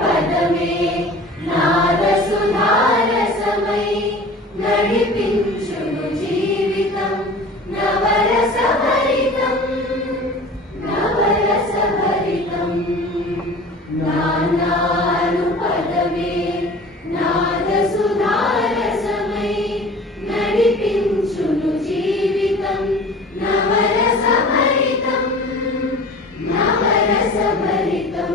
పదమే నాదసుధారసమై నడిపించును జీవితం నవరసభరితం నవరసభరితం నానాను పదమే నాదసుధారసమై నడిపించును జీవితం నవరసభరితం నవరసభరితం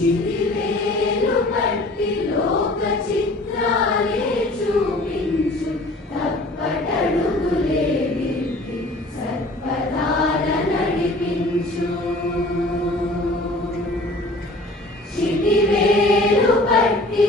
చిరివేలు పట్టి లోక చిత్రాలే చూపించు తప్పటడుగులే నిలిపి సర్వదాన నడిపించు చిరివేలు పట్టి